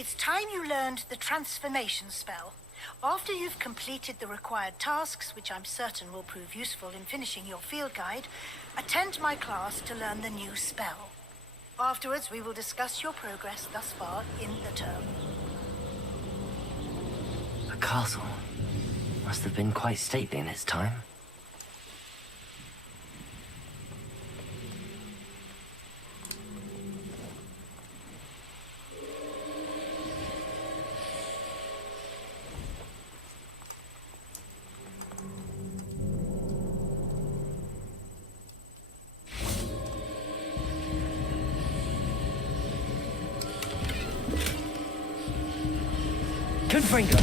It's time you learned the transformation spell. After you've completed the required tasks, which I'm certain will prove useful in finishing your field guide, attend my class to learn the new spell. Afterwards, we will discuss your progress thus far in the term. A castle. Must have been quite stately in its time. Confringo.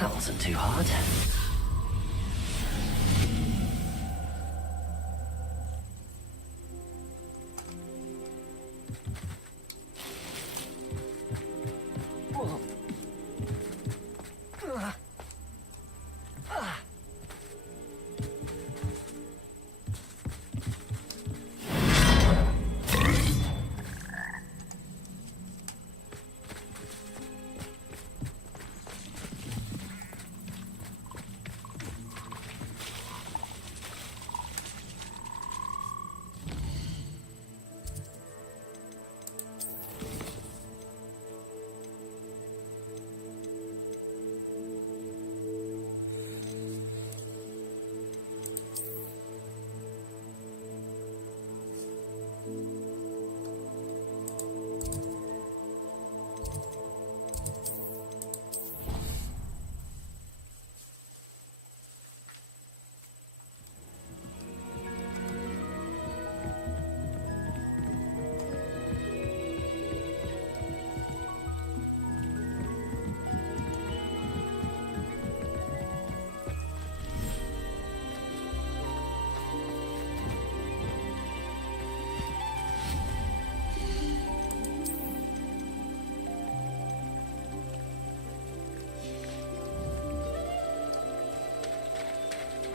That wasn't too hard.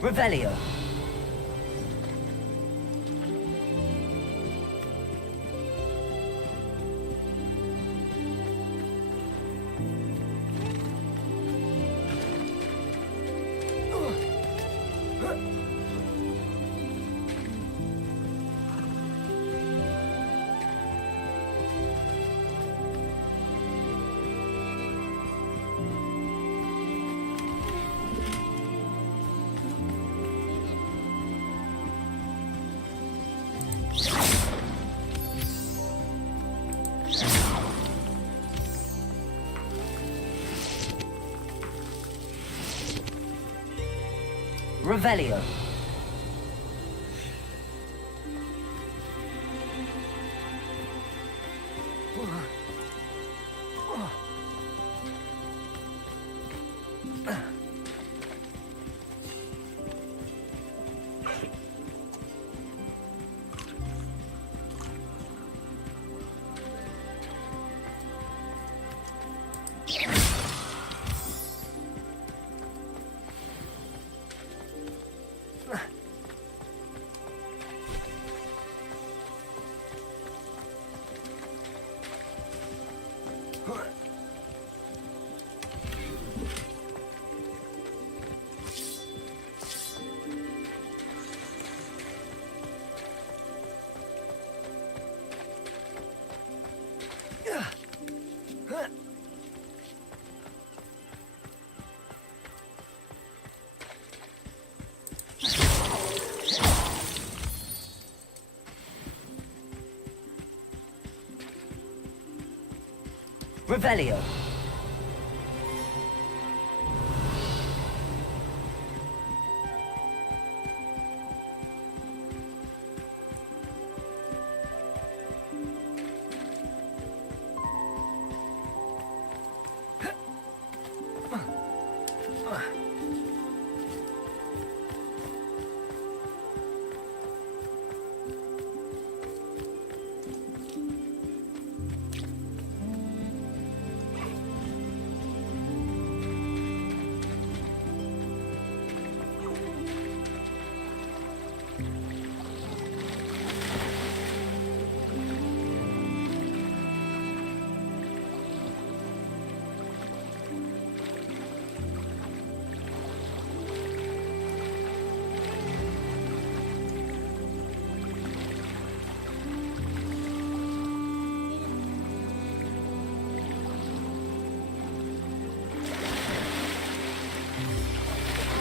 Revelio. Revelio. Revelio.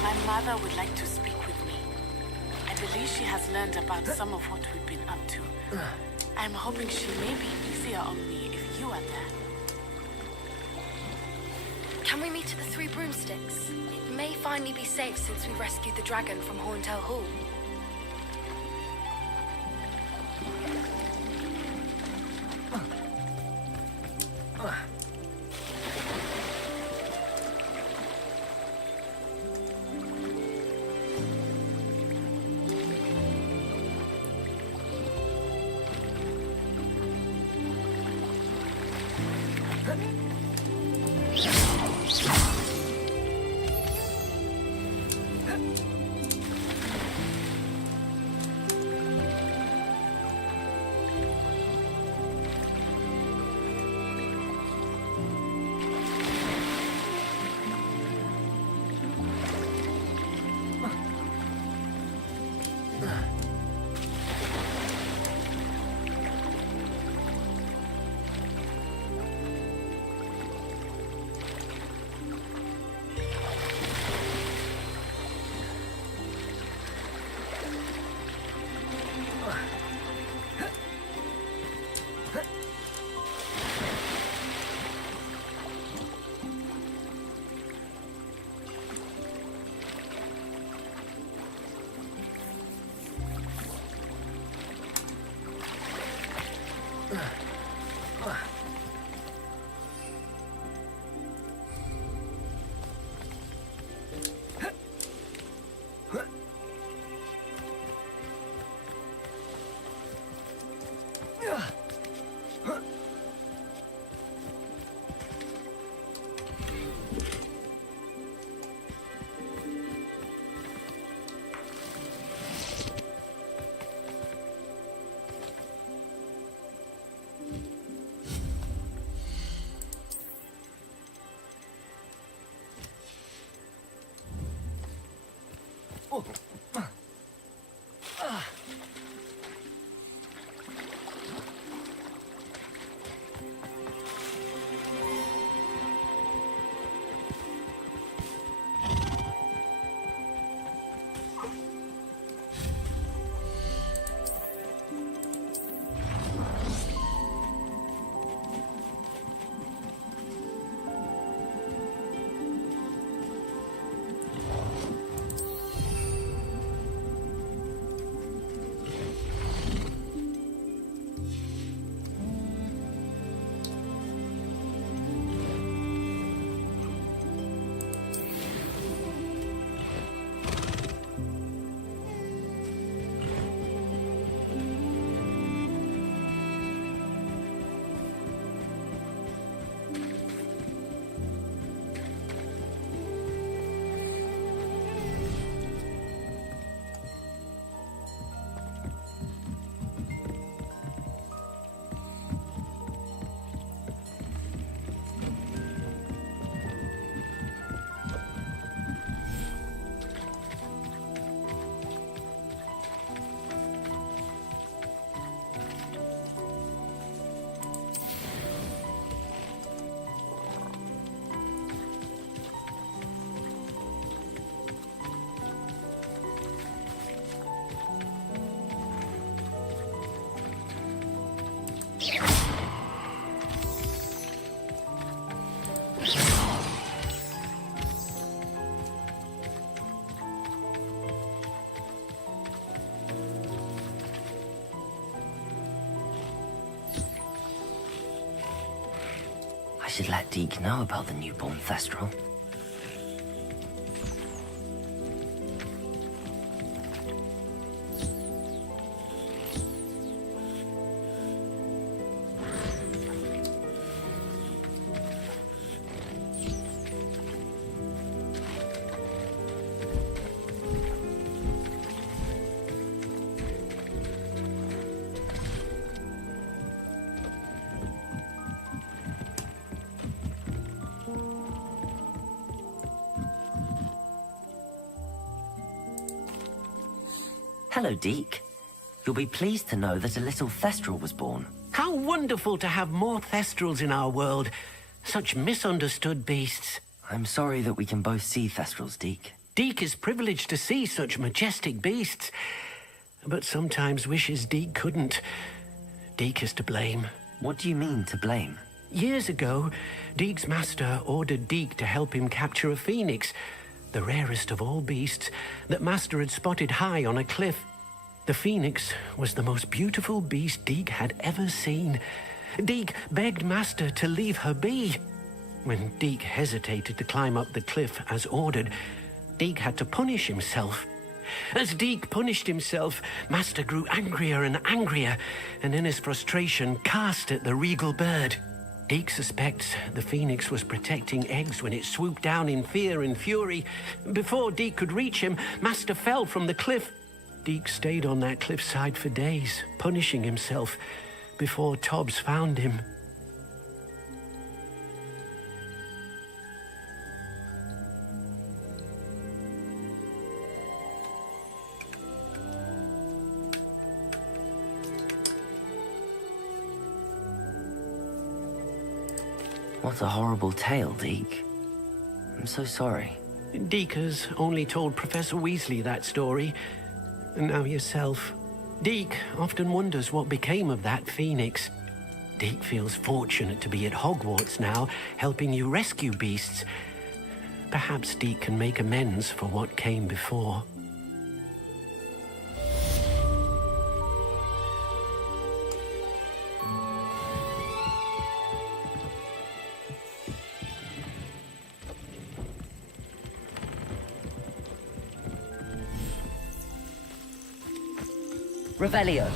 My mother would like to speak with me. I believe she has learned about some of what we've been up to. I'm hoping she may be easier on me if you are there. Can we meet at the Three Broomsticks? It may finally be safe since we rescued the dragon from Horntail Hall. should let Deke know about the newborn Thestral. Hello, Deke. You'll be pleased to know that a little Thestral was born. How wonderful to have more Thestrals in our world. Such misunderstood beasts. I'm sorry that we can both see Thestrals, Deke. Deke is privileged to see such majestic beasts, but sometimes wishes Deke couldn't. Deke is to blame. What do you mean, to blame? Years ago, Deke's master ordered Deke to help him capture a phoenix, the rarest of all beasts, that Master had spotted high on a cliff. The phoenix was the most beautiful beast Deke had ever seen. Deke begged Master to leave her be. When Deke hesitated to climb up the cliff as ordered, Deke had to punish himself. As Deke punished himself, Master grew angrier and angrier, and in his frustration cast at the regal bird. Deke suspects the phoenix was protecting eggs when it swooped down in fear and fury. Before Deke could reach him, Master fell from the cliff. Deke stayed on that cliffside for days, punishing himself, before Tobbs found him. What a horrible tale, Deke. I'm so sorry. Deke has only told Professor Weasley that story, and now yourself. Deke often wonders what became of that phoenix. Deke feels fortunate to be at Hogwarts now, helping you rescue beasts. Perhaps Deke can make amends for what came before. Revelio.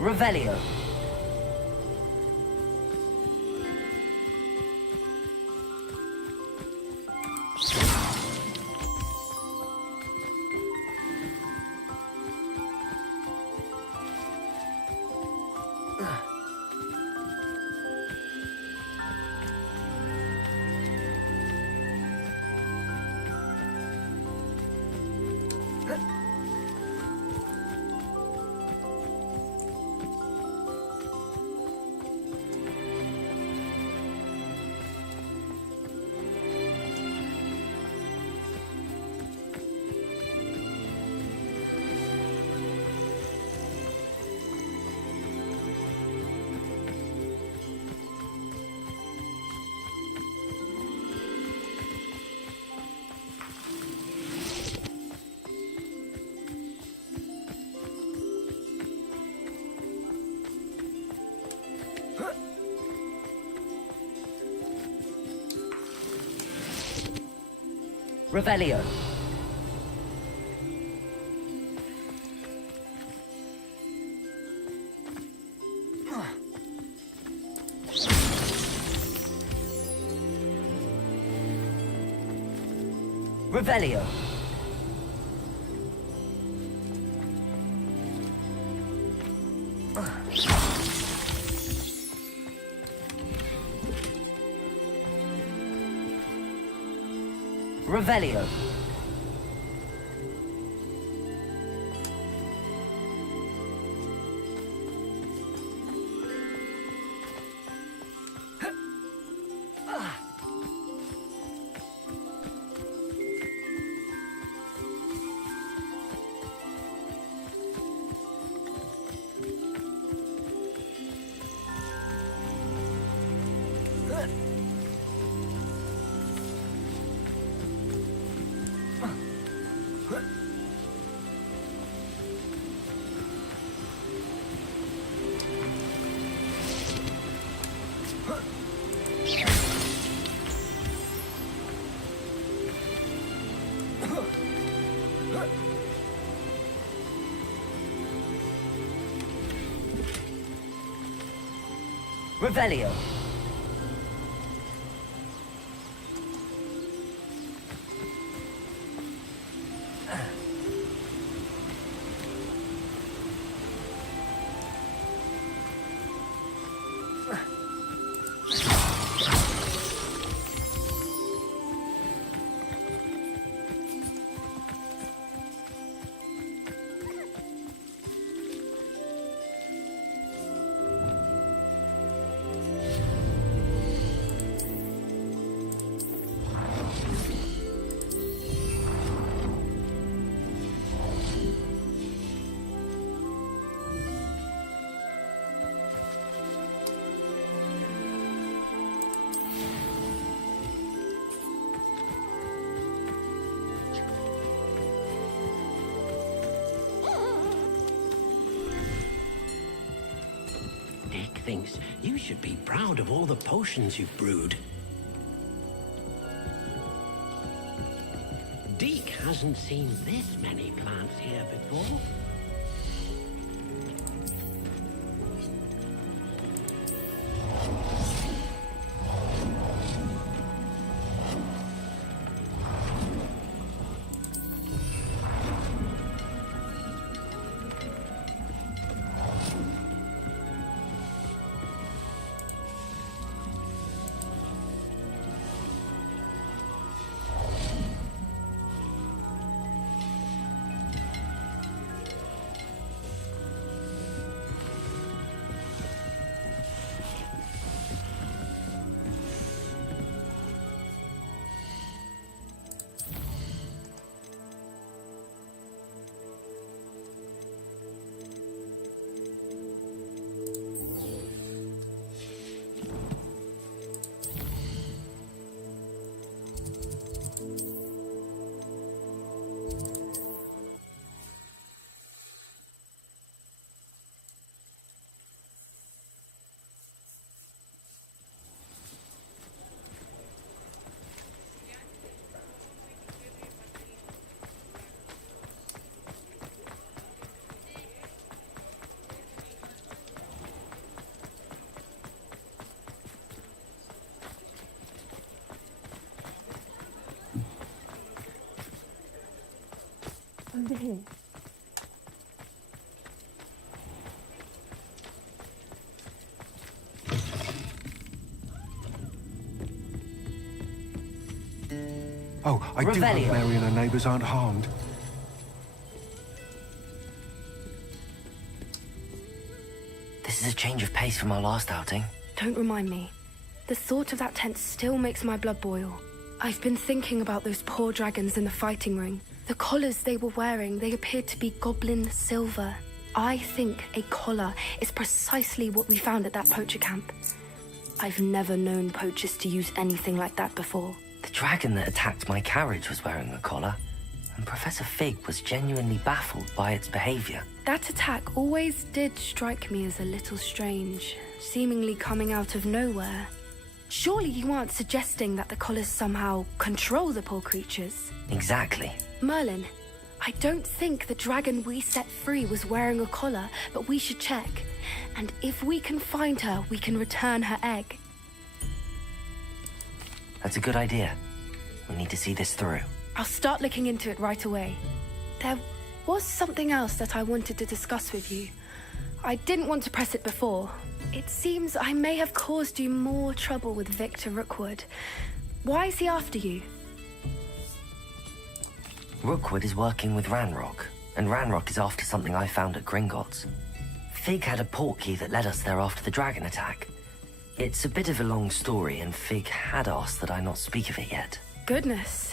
Revelio. Revelio. Revelio. Revelio. Revelio. Dick thinks you should be proud of all the potions you've brewed. Deke hasn't seen this many plants here before. Over here. Oh, I do hope Revelio. Mary and her neighbours aren't harmed. This is a change of pace from our last outing. Don't remind me. The thought of that tent still makes my blood boil. I've been thinking about those poor dragons in the fighting ring. The collars they were wearing, they appeared to be goblin silver. I think a collar is precisely what we found at that poacher camp. I've never known poachers to use anything like that before. The dragon that attacked my carriage was wearing a collar, and Professor Fig was genuinely baffled by its behavior. That attack always did strike me as a little strange, seemingly coming out of nowhere. Surely you aren't suggesting that the collars somehow control the poor creatures? Exactly. Merlin, I don't think the dragon we set free was wearing a collar, but we should check. And if we can find her, we can return her egg. That's a good idea. We need to see this through. I'll start looking into it right away. There was something else that I wanted to discuss with you. I didn't want to press it before. It seems I may have caused you more trouble with Victor Rookwood. Why is he after you? Rookwood is working with Ranrock, and Ranrock is after something I found at Gringotts. Fig had a portkey that led us there after the dragon attack. It's a bit of a long story, and Fig had asked that I not speak of it yet. Goodness.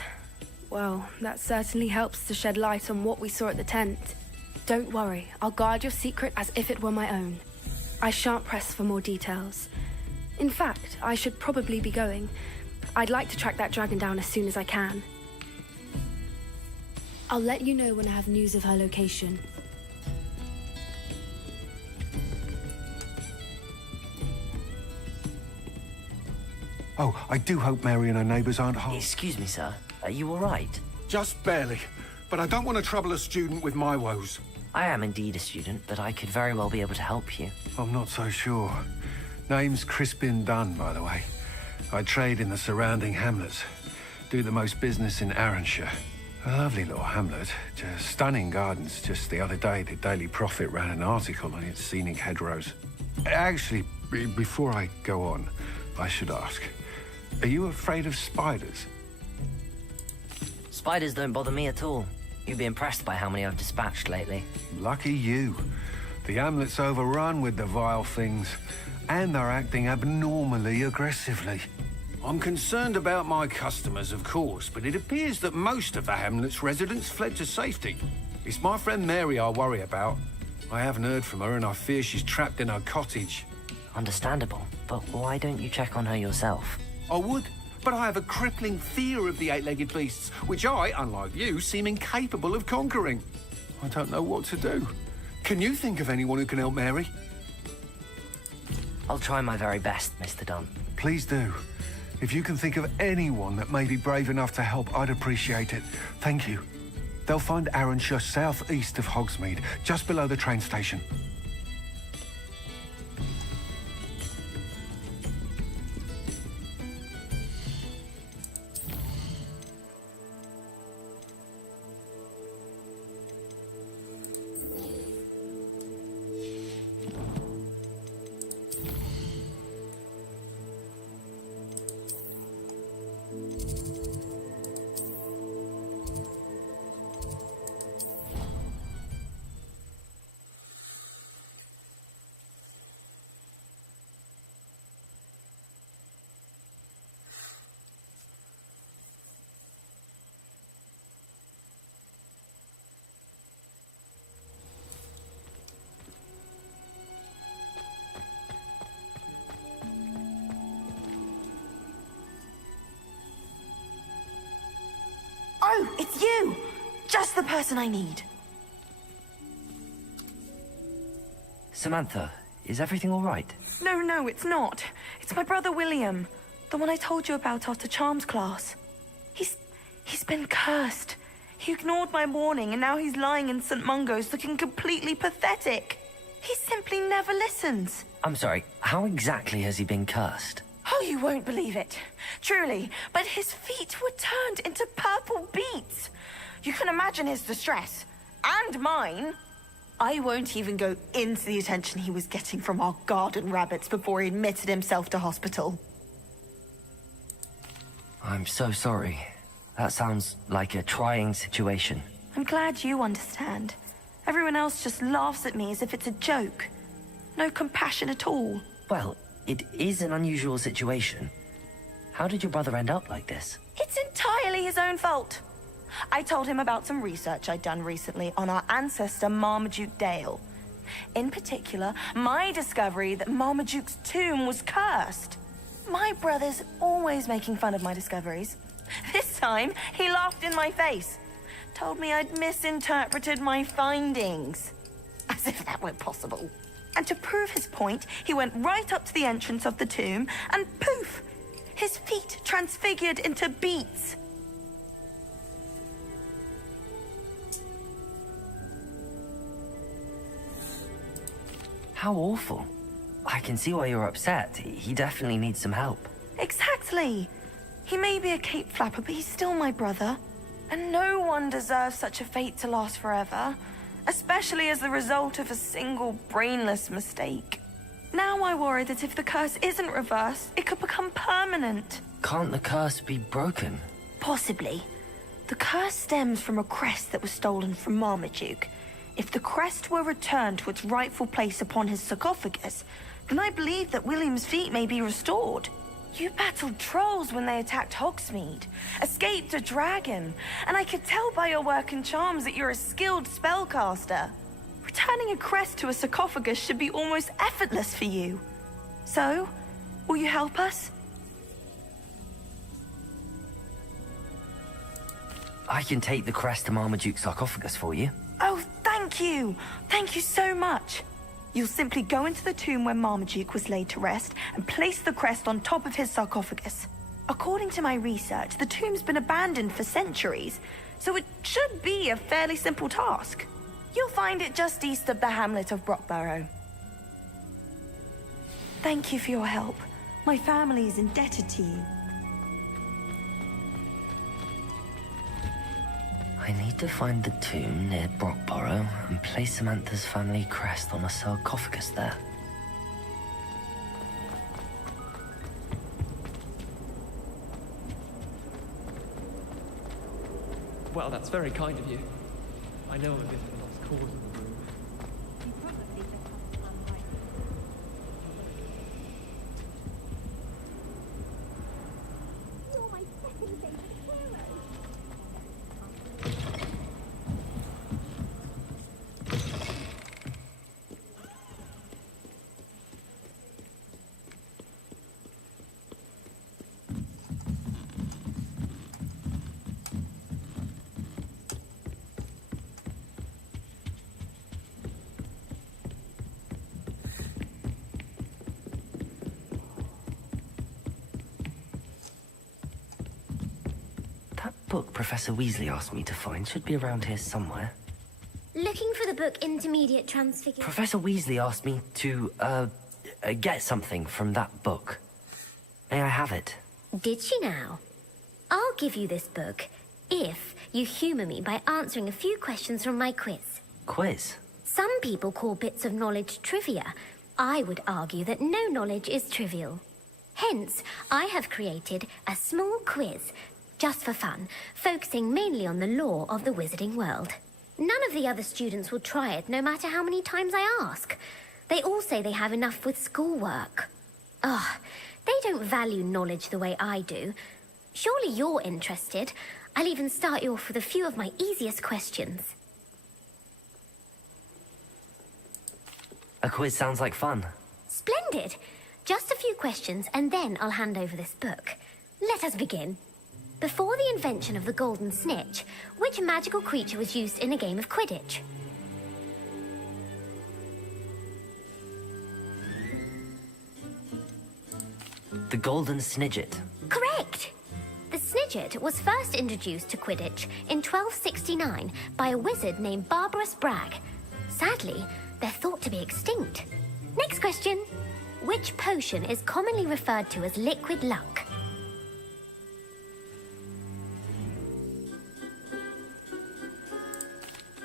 Well, that certainly helps to shed light on what we saw at the tent. Don't worry, I'll guard your secret as if it were my own. I shan't press for more details. In fact, I should probably be going. I'd like to track that dragon down as soon as I can. I'll let you know when I have news of her location. Oh, I do hope Mary and her neighbours aren't harmed. Excuse me, sir. Are you all right? Just barely. But I don't want to trouble a student with my woes. I am indeed a student, but I could very well be able to help you. I'm not so sure. Name's Crispin Dunn, by the way. I trade in the surrounding hamlets. Do the most business in Arranshire. A lovely little hamlet. Just stunning gardens. Just the other day, the Daily Prophet ran an article on its scenic hedgerows. Actually, before I go on, I should ask. Are you afraid of spiders? Spiders don't bother me at all. You'd be impressed by how many I've dispatched lately. Lucky you. The hamlet's overrun with the vile things, and they're acting abnormally aggressively. I'm concerned about my customers, of course, but it appears that most of the hamlet's residents fled to safety. It's my friend Mary I worry about. I haven't heard from her, and I fear she's trapped in her cottage. Understandable, but why don't you check on her yourself? I would, but I have a crippling fear of the eight-legged beasts, which I, unlike you, seem incapable of conquering. I don't know what to do. Can you think of anyone who can help Mary? I'll try my very best, Mr. Dunn. Please do. If you can think of anyone that may be brave enough to help, I'd appreciate it. Thank you. They'll find Arranshire southeast of Hogsmeade, just below the train station. Oh, it's you! Just the person I need. Samantha, is everything all right? No, it's not. It's my brother William. The one I told you about after Charms class. He's been cursed. He ignored my warning and now he's lying in St. Mungo's looking completely pathetic. He simply never listens. I'm sorry, how exactly has he been cursed? Oh, you won't believe it. Truly, but his feet were turned into purple beets. You can imagine his distress. And mine. I won't even go into the attention he was getting from our garden rabbits before he admitted himself to hospital. I'm so sorry. That sounds like a trying situation. I'm glad you understand. Everyone else just laughs at me as if it's a joke. No compassion at all. Well, it is an unusual situation. How did your brother end up like this? It's entirely his own fault. I told him about some research I'd done recently on our ancestor Marmaduke Dale. In particular, my discovery that Marmaduke's tomb was cursed. My brother's always making fun of my discoveries. This time, he laughed in my face. Told me I'd misinterpreted my findings. As if that were possible. And to prove his point, he went right up to the entrance of the tomb and poof! His feet transfigured into beets. How awful. I can see why you're upset. He definitely needs some help. Exactly. He may be a cape flapper, but he's still my brother. And no one deserves such a fate to last forever. Especially as the result of a single brainless mistake. Now I worry that if the curse isn't reversed, it could become permanent. Can't the curse be broken? Possibly. The curse stems from a crest that was stolen from Marmaduke. If the crest were returned to its rightful place upon his sarcophagus, then I believe that William's feet may be restored. You battled trolls when they attacked Hogsmeade, escaped a dragon, and I could tell by your work and charms that you're a skilled spellcaster. Returning a crest to a sarcophagus should be almost effortless for you. So, will you help us? I can take the crest to Marmaduke's sarcophagus for you. Oh, thank you! Thank you so much! You'll simply go into the tomb where Marmaduke was laid to rest and place the crest on top of his sarcophagus. According to my research, the tomb's been abandoned for centuries, so it should be a fairly simple task. You'll find it just east of the hamlet of Brockborough. Thank you for your help. My family is indebted to you. I need to find the tomb near Brockborough and place Samantha's family crest on a sarcophagus there. Well, that's very kind of you. I know I'm a bit of a lost cause in the room. That book Professor Weasley asked me to find should be around here somewhere. Looking for the book Intermediate Transfiguration. Professor Weasley asked me to, get something from that book. May I have it? Did she now? I'll give you this book if you humor me by answering a few questions from my quiz. Quiz? Some people call bits of knowledge trivia. I would argue that no knowledge is trivial. Hence, I have created a small quiz, just for fun, focusing mainly on the lore of the wizarding world. None of the other students will try it, no matter how many times I ask. They all say they have enough with schoolwork. Ugh, they don't value knowledge the way I do. Surely you're interested. I'll even start you off with a few of my easiest questions. A quiz sounds like fun. Splendid! Just a few questions, and then I'll hand over this book. Let us begin. Before the invention of the golden snitch, which magical creature was used in a game of Quidditch? The golden snidget. Correct! The snidget was first introduced to Quidditch in 1269 by a wizard named Barbarous Bragg. Sadly, they're thought to be extinct. Next question. Which potion is commonly referred to as liquid luck?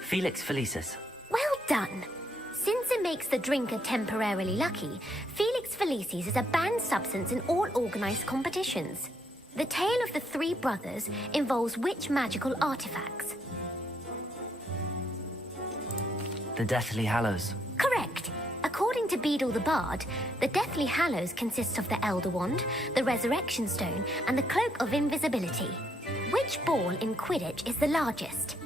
Felix Felicis. Well done. Since it makes the drinker temporarily lucky, Felix Felicis is a banned substance in all organized competitions. The tale of the three brothers involves which magical artifacts? The Deathly Hallows. Correct. According to Beedle the Bard, the Deathly Hallows consists of the Elder Wand, the Resurrection Stone, and the Cloak of Invisibility. Which ball in Quidditch is the largest?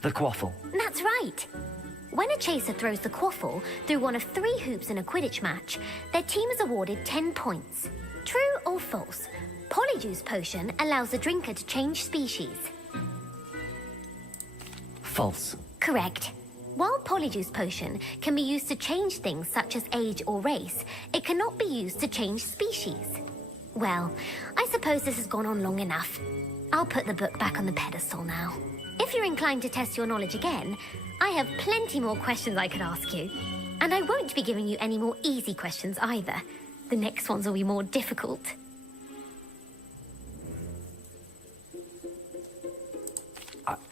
The Quaffle. That's right. When a chaser throws the quaffle through one of 3 hoops in a Quidditch match, their team is awarded 10 points. True or false? Polyjuice Potion allows the drinker to change species. False. Correct. While Polyjuice Potion can be used to change things such as age or race, it cannot be used to change species. Well, I suppose this has gone on long enough. I'll put the book back on the pedestal now. If you're inclined to test your knowledge again, I have plenty more questions I could ask you. And I won't be giving you any more easy questions either. The next ones will be more difficult.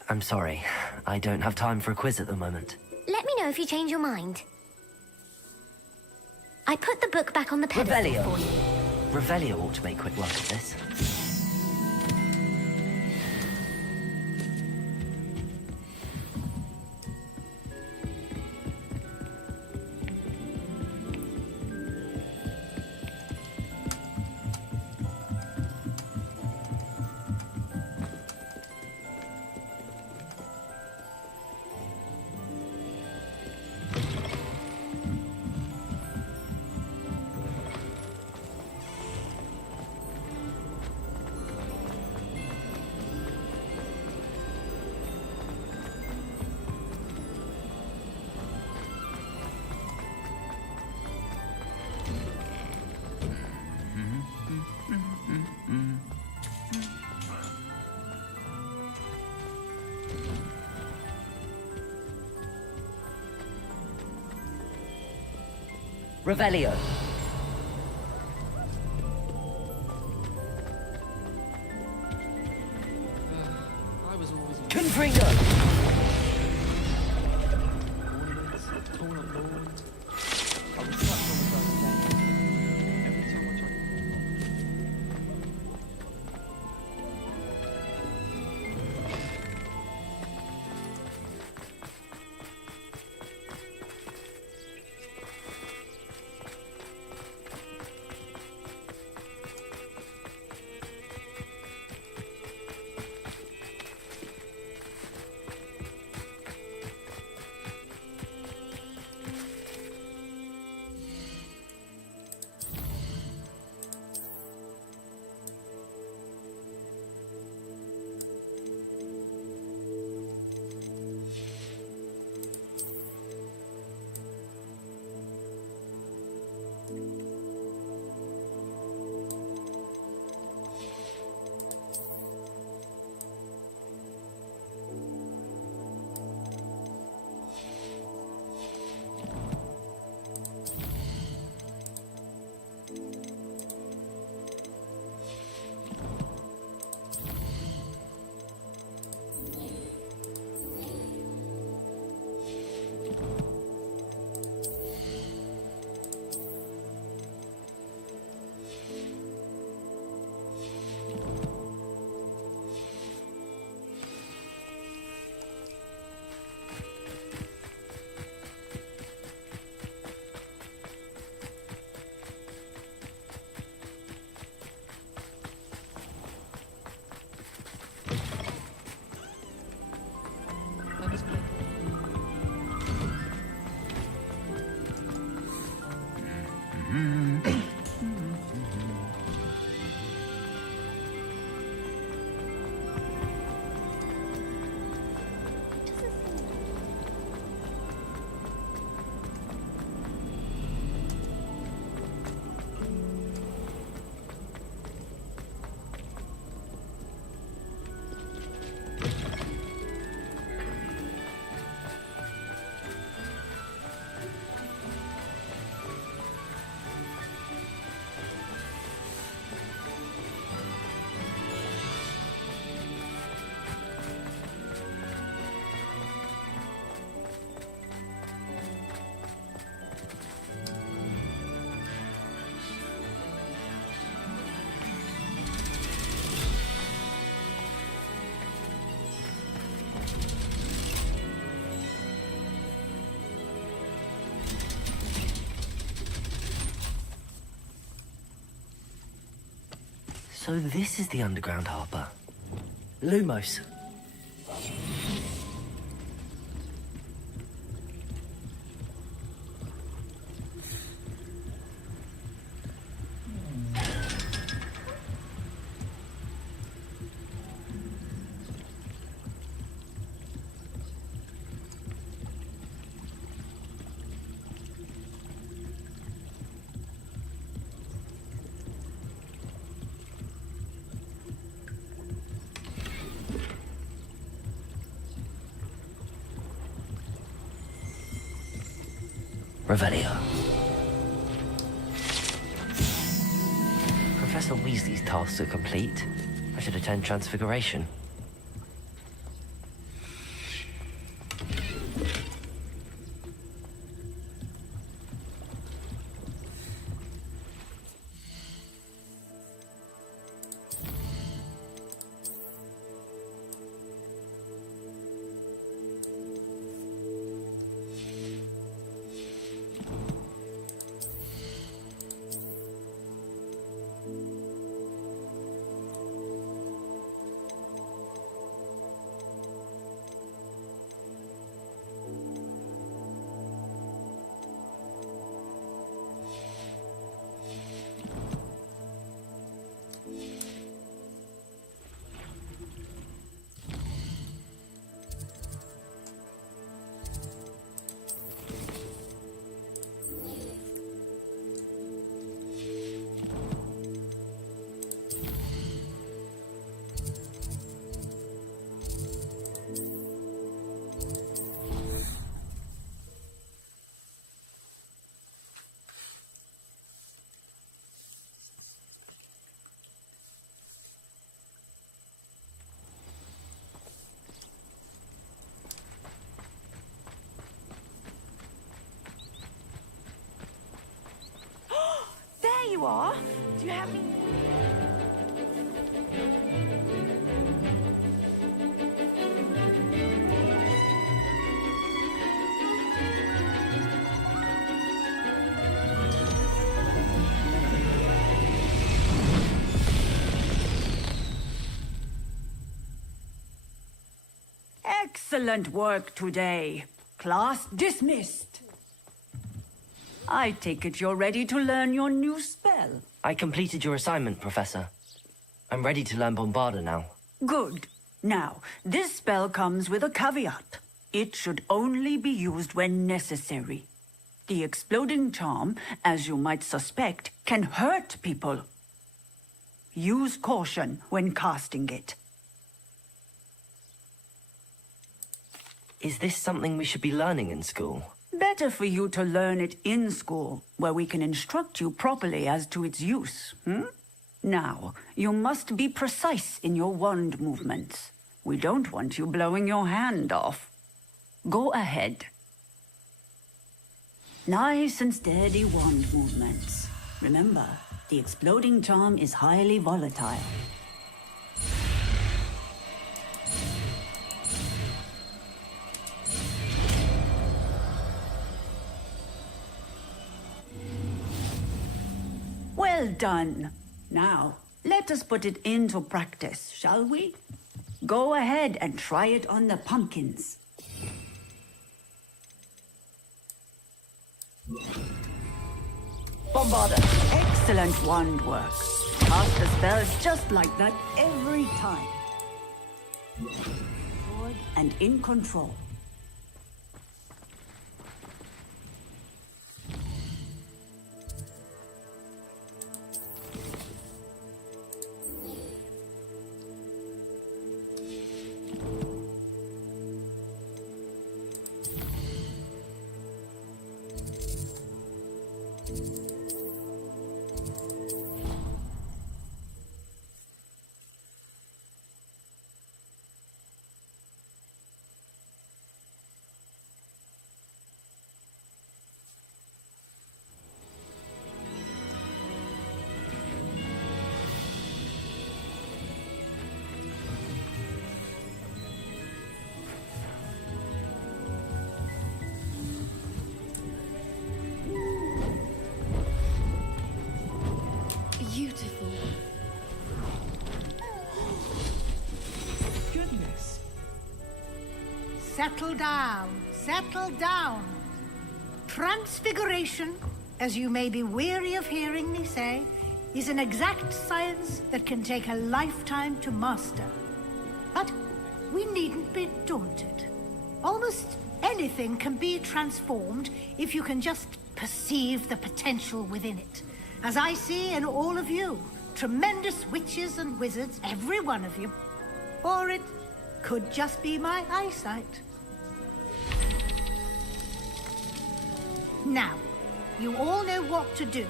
I'm sorry. I don't have time for a quiz at the moment. Let me know if you change your mind. I put the book back on the pedestal Revelio. for you. Revelio ought to make quick work of this. Revelio. I was always Confringo! ornaments, torn up lawns. I was trapped on the ground then. Every time I tried to So this is the underground harbour. Lumos. Revelio. Professor Weasley's tasks are complete. I should attend Transfiguration. you are. Do you have any... Excellent work today. Class dismissed. I take it you're ready to learn your new spell. I completed your assignment, Professor. I'm ready to learn Bombarda now. Good. Now, this spell comes with a caveat. It should only be used when necessary. The exploding charm, as you might suspect, can hurt people. Use caution when casting it. Is this something we should be learning in school? Better for you to learn it in school, where we can instruct you properly as to its use, Now, you must be precise in your wand movements. We don't want you blowing your hand off. Go ahead. Nice and steady wand movements. Remember, the exploding charm is highly volatile. Well done. Now, let us put it into practice, shall we? Go ahead and try it on the pumpkins. Bombarda! Excellent wand work. Cast the spell just like that every time. Forward and in control. Beautiful. Goodness. Settle down. Settle down. Transfiguration, as you may be weary of hearing me say, is an exact science that can take a lifetime to master. But we needn't be daunted. Almost anything can be transformed if you can just perceive the potential within it. As I see in all of you, tremendous witches and wizards, every one of you. Or it could just be my eyesight. Now, you all know what to do.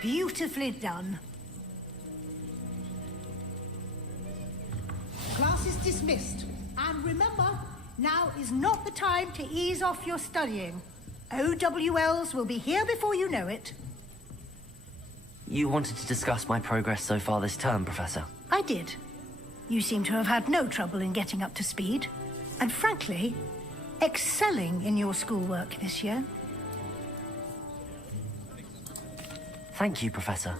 Beautifully done. Class is dismissed. And remember, now is not the time to ease off your studying. OWLs will be here before you know it. You wanted to discuss my progress so far this term, Professor. I did. You seem to have had no trouble in getting up to speed. And frankly, excelling in your schoolwork this year. Thank you, Professor.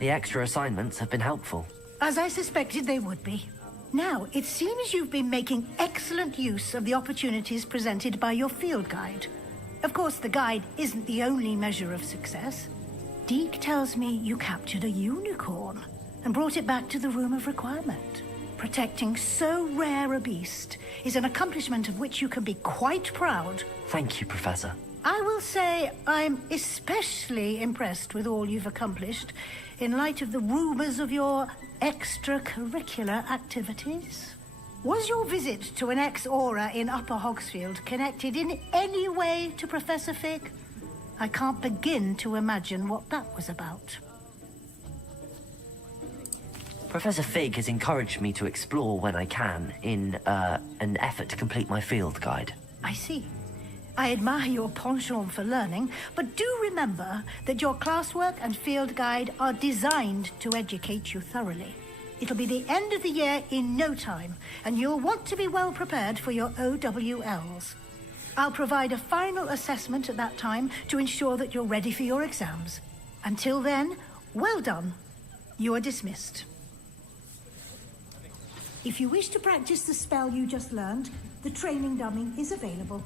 The extra assignments have been helpful. As I suspected they would be. Now, it seems you've been making excellent use of the opportunities presented by your field guide. Of course, the guide isn't the only measure of success. Deke tells me you captured a unicorn and brought it back to the Room of Requirement. Protecting so rare a beast is an accomplishment of which you can be quite proud. Thank you, Professor. I will say I'm especially impressed with all you've accomplished, in light of the rumors of your extracurricular activities? Was your visit to an ex-aura in Upper Hogsfield connected in any way to Professor Fig? I can't begin to imagine what that was about. Professor Fig has encouraged me to explore when I can in an effort to complete my field guide. I see. I admire your penchant for learning, but do remember that your classwork and field guide are designed to educate you thoroughly. It'll be the end of the year in no time, and you'll want to be well prepared for your OWLs. I'll provide a final assessment at that time to ensure that you're ready for your exams. Until then, well done. You are dismissed. If you wish to practice the spell you just learned, the training dummy is available.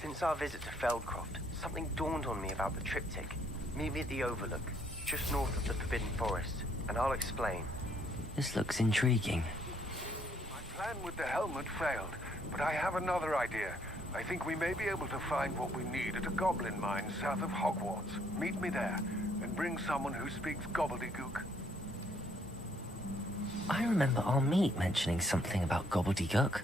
Since our visit to Feldcroft, something dawned on me about the triptych. Meet me at the Overlook, just north of the Forbidden Forest, and I'll explain. This looks intriguing. My plan with the helmet failed, but I have another idea. I think we may be able to find what we need at a goblin mine south of Hogwarts. Meet me there, and bring someone who speaks gobbledygook. I remember our meet mentioning something about gobbledygook.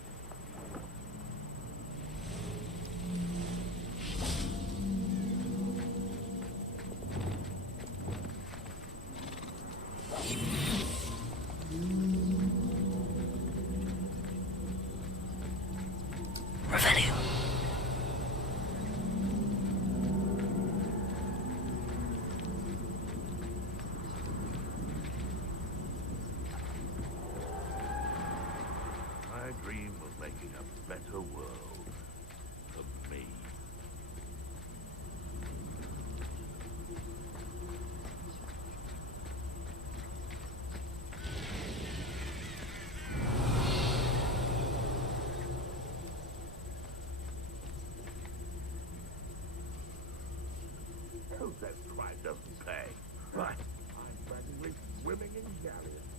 That crime doesn't pay. Right. I'm practically swimming in galleons.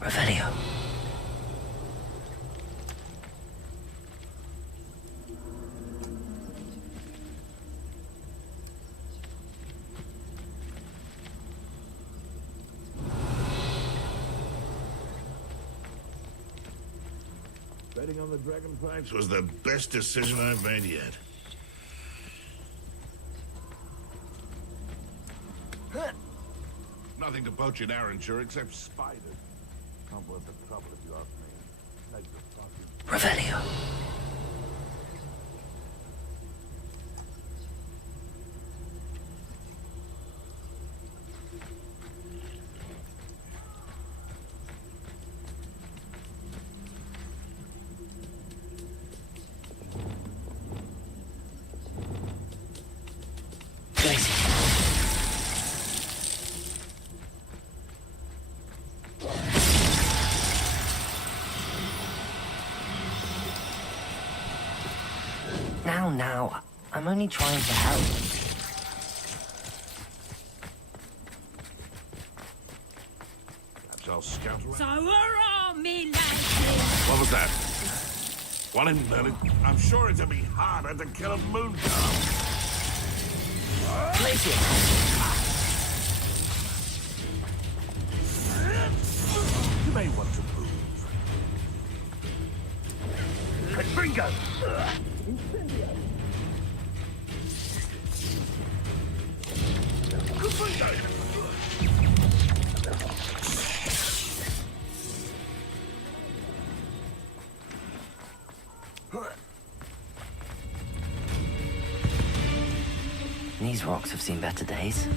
Revelio. Betting on the dragon fights was the best decision I've made yet. Nothing to poach in Arrowshire except spiders. Not worth the trouble if you ask me. Take the fucking... Revelio. Now, I'm only trying to help. Perhaps I'll scout around. So we're all me like What was that? One in Berlin. I'm sure it'd be harder to kill a moon cow. Place it. You may want to move. Bringo! These rocks have seen better days.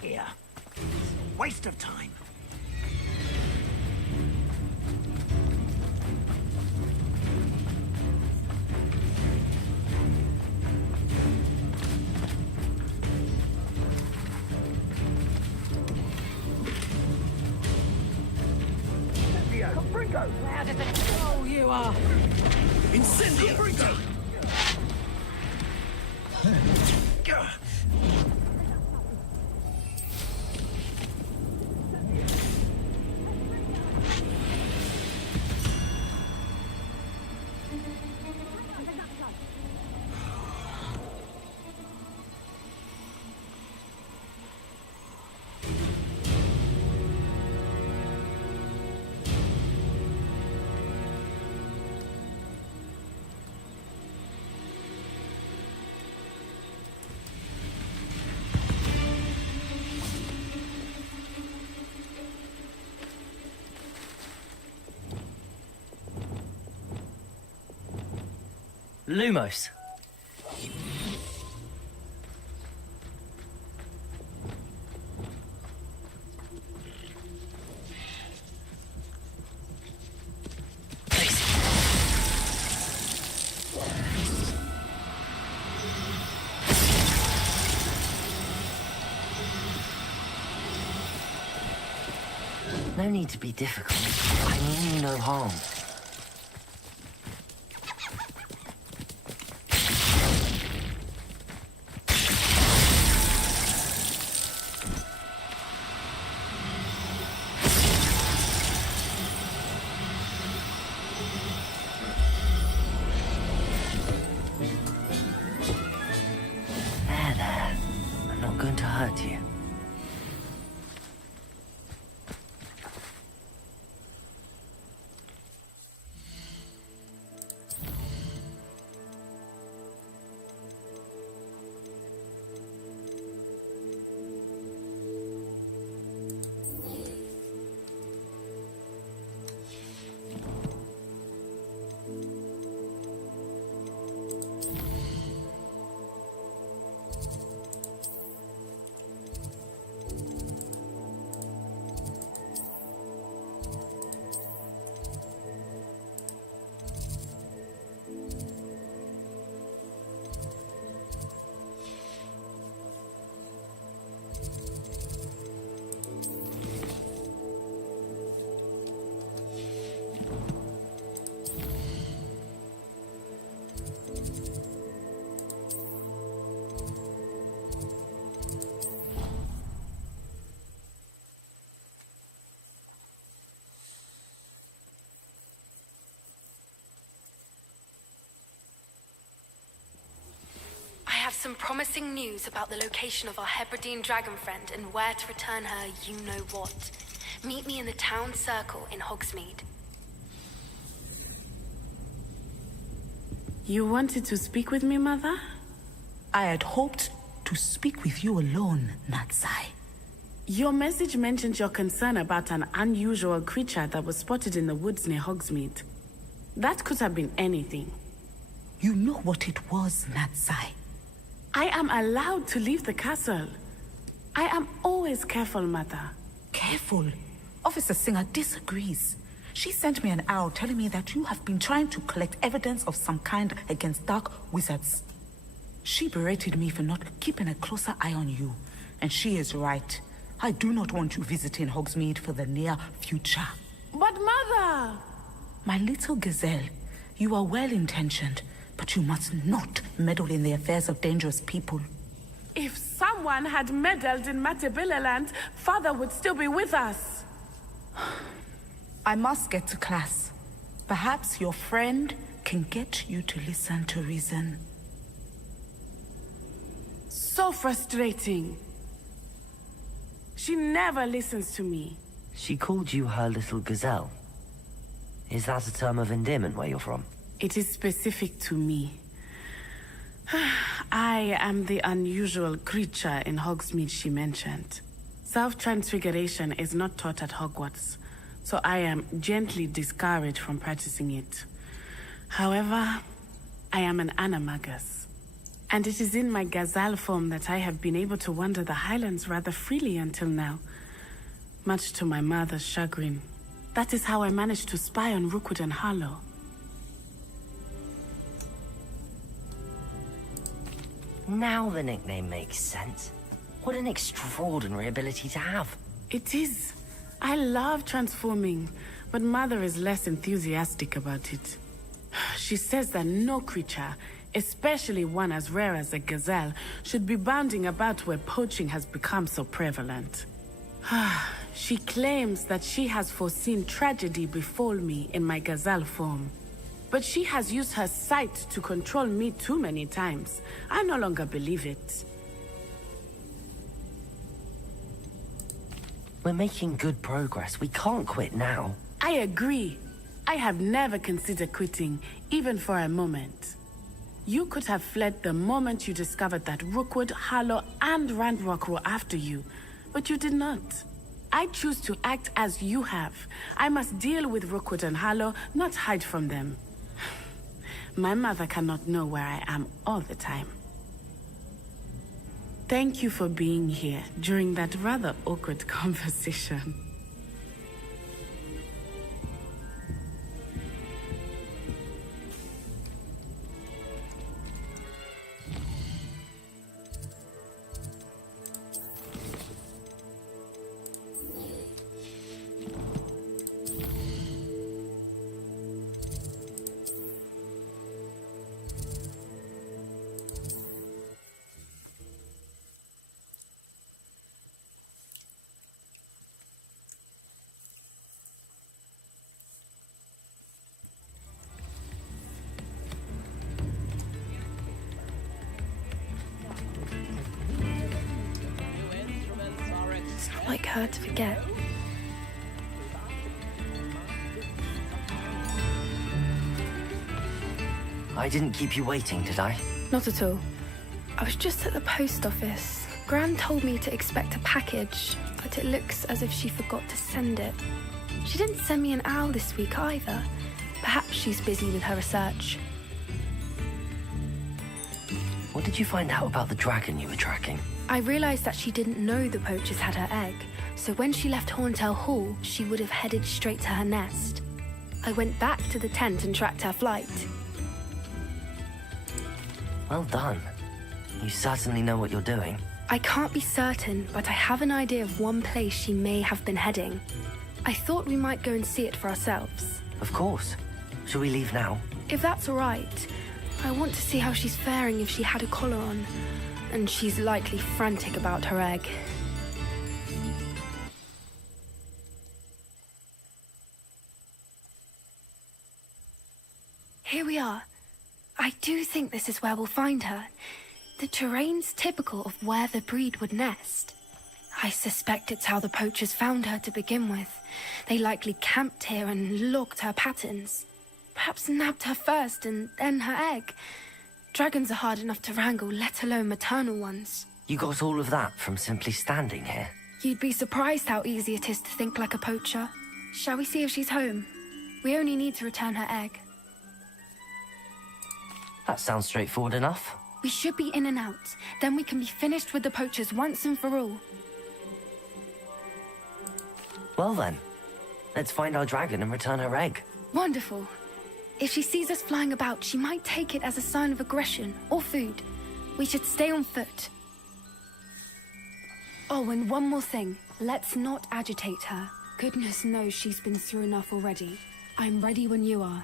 Here. It's a waste of time. Loud as a troll you are. Incendio! Lumos. No need to be difficult. I mean you no harm. There. I'm not going to hurt you. I have some promising news about the location of our Hebridean dragon friend and where to return her you-know-what. Meet me in the town circle in Hogsmeade. You wanted to speak with me, Mother? I had hoped to speak with you alone, Natsai. Your message mentioned your concern about an unusual creature that was spotted in the woods near Hogsmeade. That could have been anything. You know what it was, Natsai. I am allowed to leave the castle. I am always careful, Mother. Careful. Officer Singer disagrees. She sent me an owl telling me that you have been trying to collect evidence of some kind against dark wizards. She berated me for not keeping a closer eye on you. And she is right. I do not want you visiting Hogsmeade for the near future. But Mother! My little gazelle, you are well-intentioned, but you must not meddle in the affairs of dangerous people. If someone had meddled in Matabeleland, Father would still be with us. I must get to class. Perhaps your friend can get you to listen to reason. So frustrating. She never listens to me. She called you her little gazelle. Is that a term of endearment where you're from? It is specific to me. I am the unusual creature in Hogsmeade she mentioned. Self-transfiguration is not taught at Hogwarts, so I am gently discouraged from practicing it. However, I am an animagus, and it is in my gazelle form that I have been able to wander the Highlands rather freely until now, much to my mother's chagrin. That is how I managed to spy on Rookwood and Harlow. Now the nickname makes sense. What an extraordinary ability to have. It is. I love transforming, but Mother is less enthusiastic about it. She says that no creature, especially one as rare as a gazelle, should be bounding about where poaching has become so prevalent. She claims that she has foreseen tragedy befall me in my gazelle form. But she has used her sight to control me too many times. I no longer believe it. We're making good progress. We can't quit now. I agree. I have never considered quitting, even for a moment. You could have fled the moment you discovered that Rookwood, Harlow, and Ranrock were after you, but you did not. I choose to act as you have. I must deal with Rookwood and Harlow, not hide from them. My mother cannot know where I am all the time. Thank you for being here during that rather awkward conversation. Like her to forget. I didn't keep you waiting, did I? Not at all. I was just at the post office. Gran told me to expect a package, but it looks as if she forgot to send it. She didn't send me an owl this week either. Perhaps she's busy with her research. What did you find out about the dragon you were tracking? I realized that she didn't know the poachers had her egg, so when she left Horntail Hall, she would have headed straight to her nest. I went back to the tent and tracked her flight. Well done. You certainly know what you're doing. I can't be certain, but I have an idea of one place she may have been heading. I thought we might go and see it for ourselves. Of course. Shall we leave now? If that's all right. I want to see how she's faring if she had a collar on. And she's likely frantic about her egg. Here we are. I do think this is where we'll find her. The terrain's typical of where the breed would nest. I suspect it's how the poachers found her to begin with. They likely camped here and logged her patterns. Perhaps nabbed her first and then her egg. Dragons are hard enough to wrangle, let alone maternal ones. You got all of that from simply standing here? You'd be surprised how easy it is to think like a poacher. Shall we see if she's home? We only need to return her egg. That sounds straightforward enough. We should be in and out. Then we can be finished with the poachers once and for all. Well then, let's find our dragon and return her egg. Wonderful. If she sees us flying about, she might take it as a sign of aggression or food. We should stay on foot. Oh, and one more thing. Let's not agitate her. Goodness knows she's been through enough already. I'm ready when you are.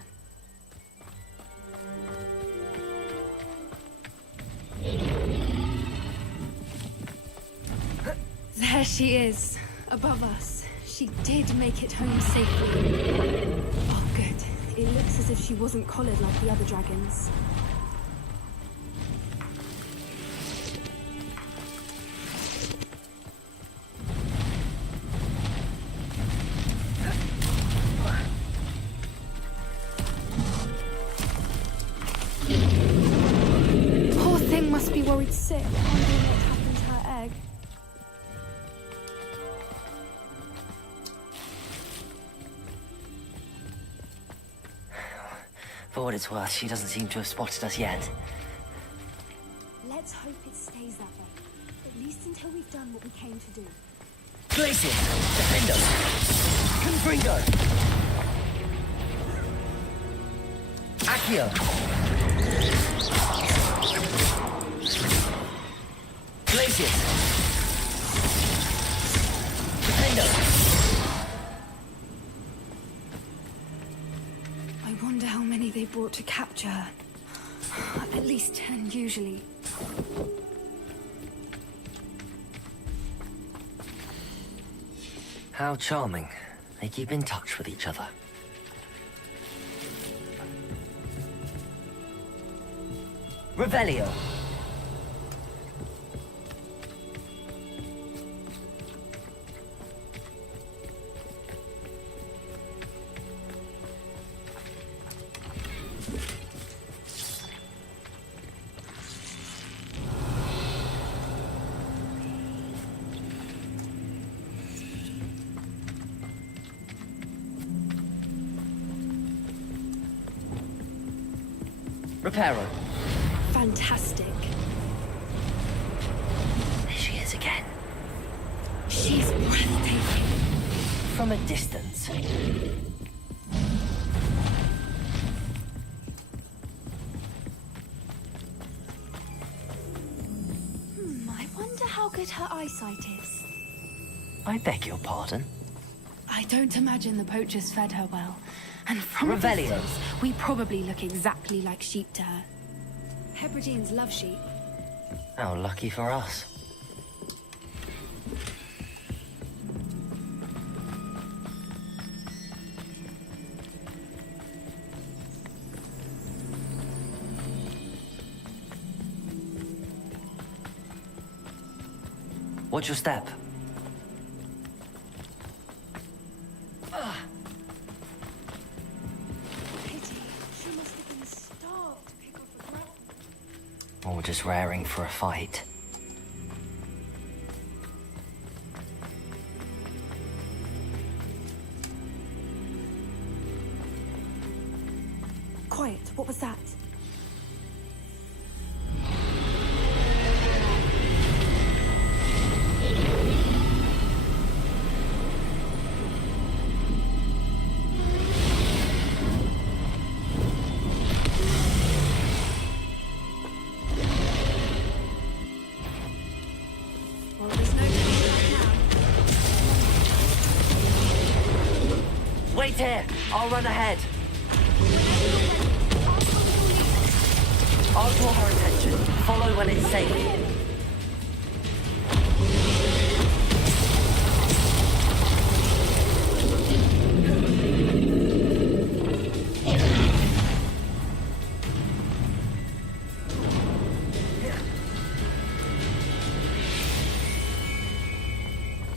There she is, above us. She did make it home safely. Oh, good. It looks as if she wasn't collared like the other dragons. Poor For what it's worth, she doesn't seem to have spotted us yet. Let's hope it stays that way. At least until we've done what we came to do. Glacier! Defend us! Confringo! Accio! Glacier! Defend us! I wonder how many they brought to capture her. At least 10, usually. How charming. They keep in touch with each other. Revelio. Reparo. Fantastic. There she is again. She's breathtaking. From a distance. I wonder how good her eyesight is. I beg your pardon? I don't imagine the poachers fed her well. And from a Revelio. distance, we probably look exactly like sheep to her. Hebrideans love sheep. How lucky for us. Watch your step. Pity. She must have been starved to pick up a dragon. Or just raring for a fight. Quiet. What was that? Well, there's no turning back now. Wait here! I'll run ahead. I'll draw her attention. Follow when it's safe.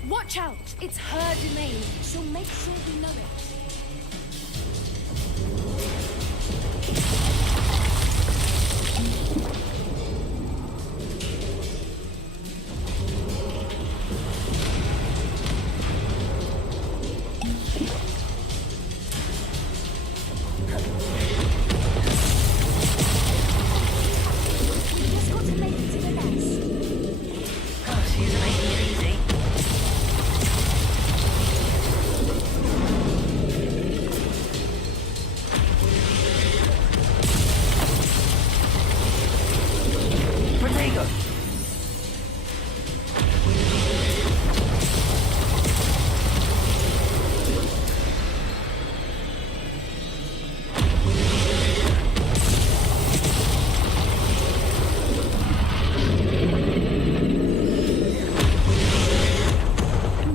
Watch out! It's her domain. She'll make sure we know it. We've just got to make it to the nest. Oh, she's making it easy. Protego!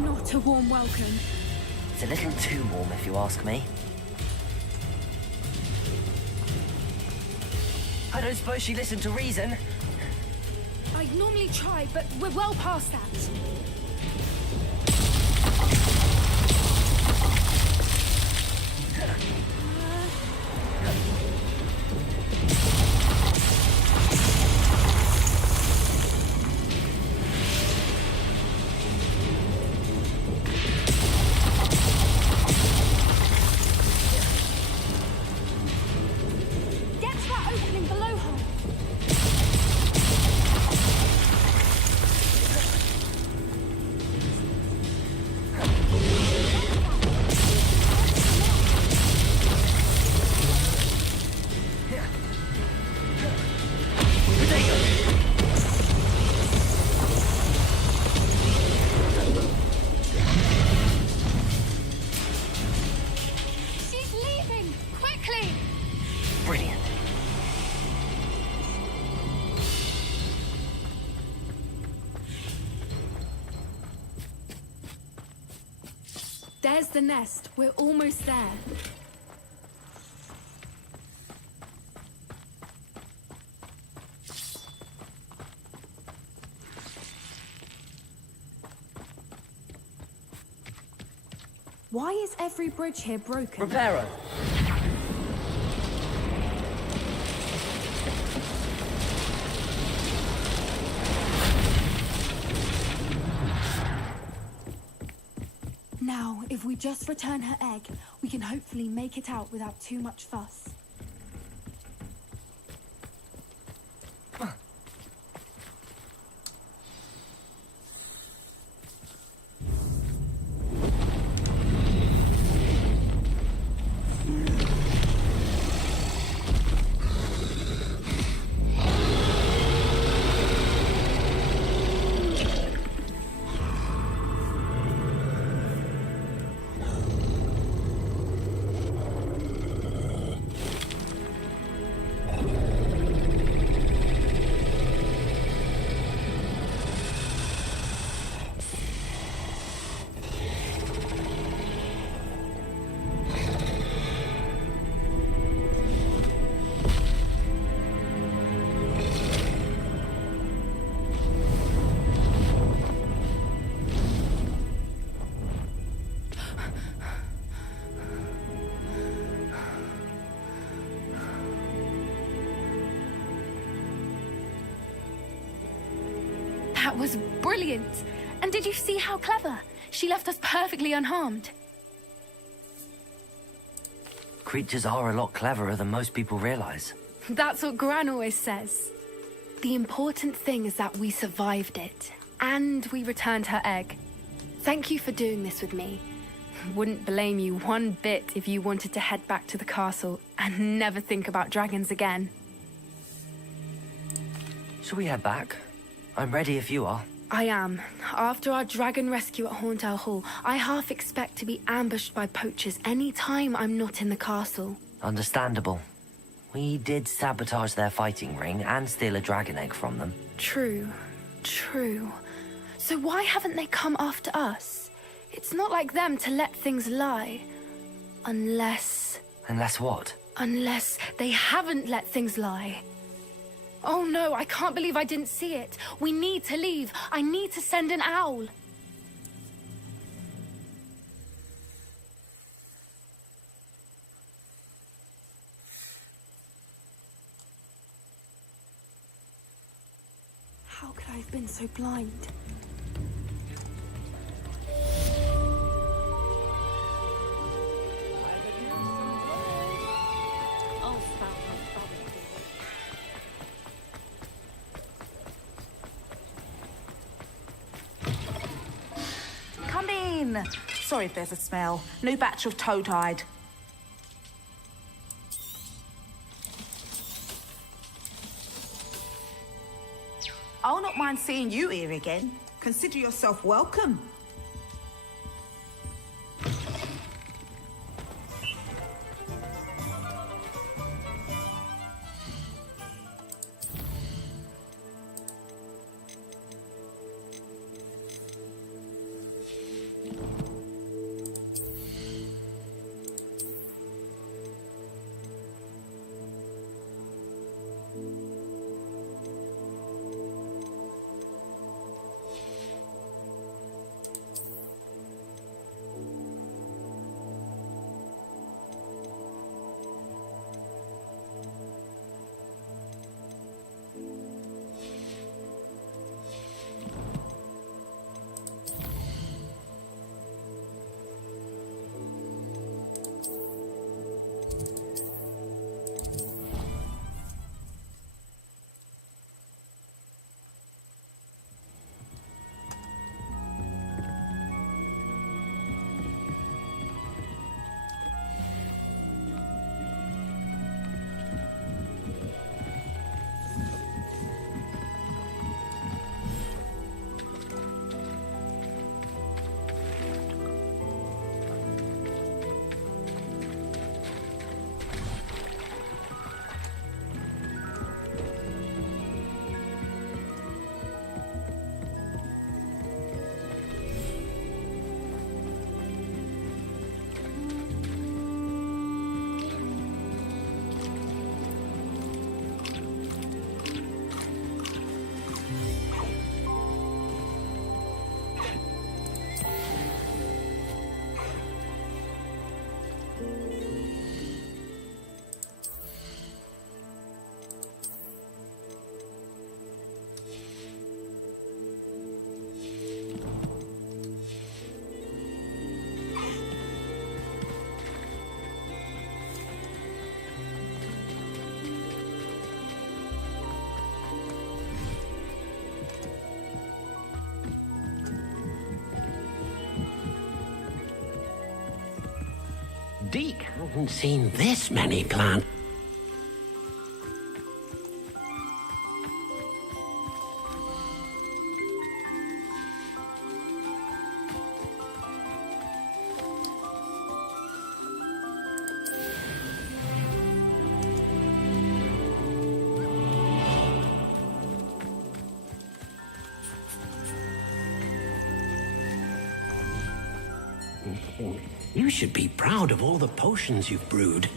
Not a warm welcome. It's a little too warm, if you ask me. I don't suppose she listened to reason. I normally try, but we're well past that. There's the nest. We're almost there. Why is every bridge here broken? Reparo. Now, if we just return her egg, we can hopefully make it out without too much fuss. That was brilliant. And did you see how clever? She left us perfectly unharmed. Creatures are a lot cleverer than most people realize. That's what Gran always says. The important thing is that we survived it. And we returned her egg. Thank you for doing this with me. Wouldn't blame you one bit if you wanted to head back to the castle and never think about dragons again. Shall we head back? I'm ready if you are. I am. After our dragon rescue at Hauntowl Hall, I half expect to be ambushed by poachers any time I'm not in the castle. Understandable. We did sabotage their fighting ring and steal a dragon egg from them. True. True. So why haven't they come after us? It's not like them to let things lie. Unless... Unless what? Unless they haven't let things lie. Oh no, I can't believe I didn't see it. We need to leave. I need to send an owl. How could I have been so blind? Come in. Sorry if there's a smell. New batch of toad-hide. I'll not mind seeing you here again. Consider yourself welcome. Deke hasn't seen this many plants. You should be proud of all the potions you've brewed.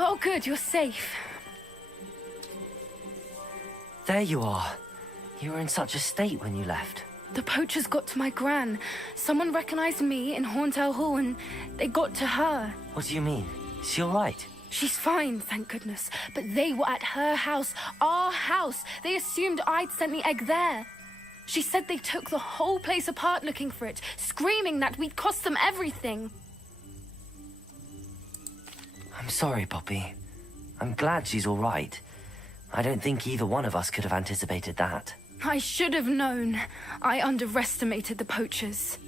Oh, good, you're safe. There you are. You were in such a state when you left. The poachers got to my gran. Someone recognized me in Horntail Hall and they got to her. What do you mean? Is she all right? She's fine, thank goodness. But they were at her house, our house. They assumed I'd sent the egg there. She said they took the whole place apart looking for it, screaming that we'd cost them everything. I'm sorry, Poppy. I'm glad she's all right. I don't think either one of us could have anticipated that. I should have known. I underestimated the poachers.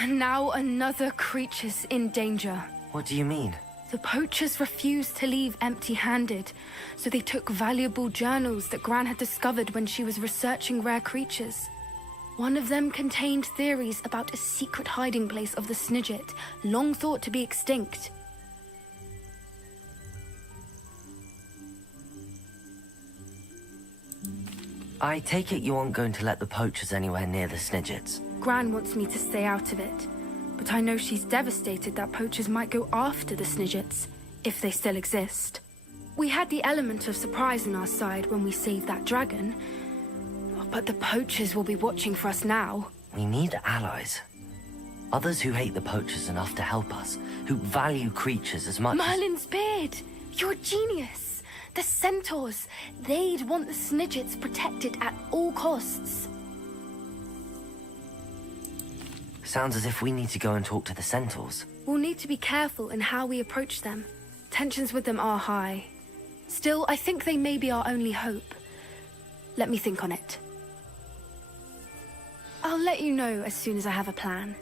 And now another creature's in danger. What do you mean? The poachers refused to leave empty-handed, so they took valuable journals that Gran had discovered when she was researching rare creatures. One of them contained theories about a secret hiding place of the Snidget, long thought to be extinct. I take it you aren't going to let the poachers anywhere near the Snidgets. Gran wants me to stay out of it, but I know she's devastated that poachers might go after the Snidgets, if they still exist. We had the element of surprise on our side when we saved that dragon, but the poachers will be watching for us now. We need allies. Others who hate the poachers enough to help us, who value creatures as much Merlin's beard! You're a genius! The centaurs, they'd want the Snidgets protected at all costs. Sounds as if we need to go and talk to the centaurs. We'll need to be careful in how we approach them. Tensions with them are high. Still, I think they may be our only hope. Let me think on it. I'll let you know as soon as I have a plan.